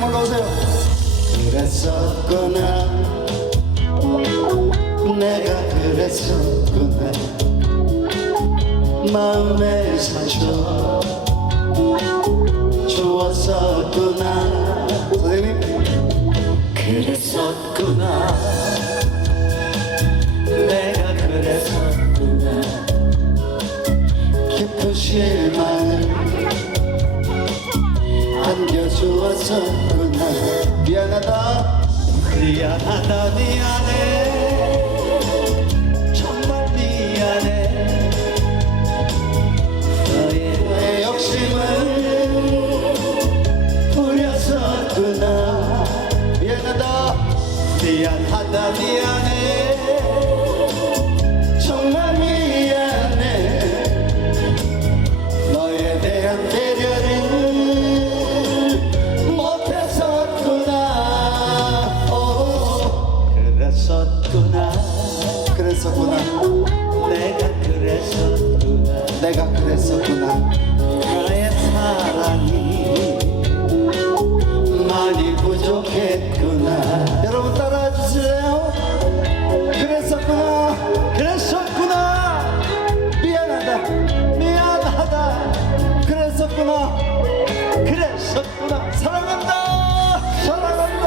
불러보세요. 그랬었구나. 내가 그랬었구나. 마음의 상처 주었었구나. 선생님. 그랬었구나. 내가 그랬었구나. 깊은 실망을 안겨주었었구나 미안하다. 미안하다 미안해 내가 그랬었구나. 나의 사랑이 많이 부족했구나. 여러분 따라해 주실래요? 그랬었구나. 그랬었구나. 미안하다. 미안하다. 그랬었구나. 그랬었구나. 사랑한다. 사랑한다.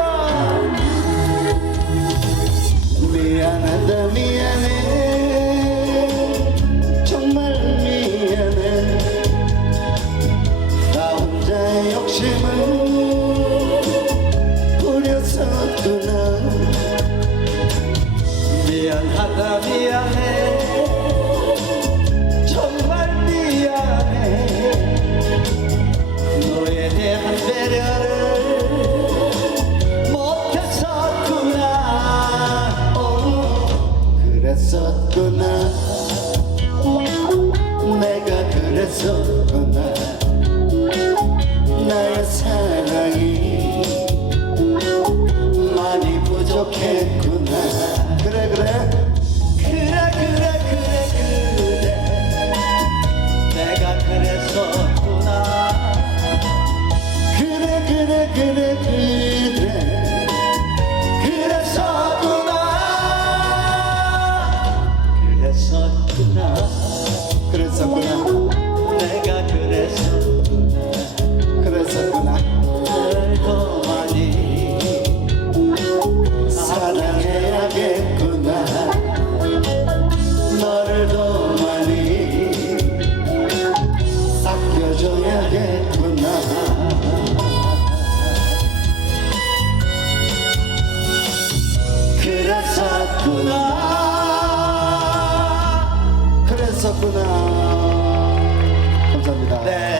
미안하다 그랬었구나 나의 사랑이 많이 부족했구나. 그래. 그래 그래 그래 그래. 내가 그랬었구나. 그래 그래 그래 그래. 그랬었구나. 그랬었구나. 그랬었구나 Florida.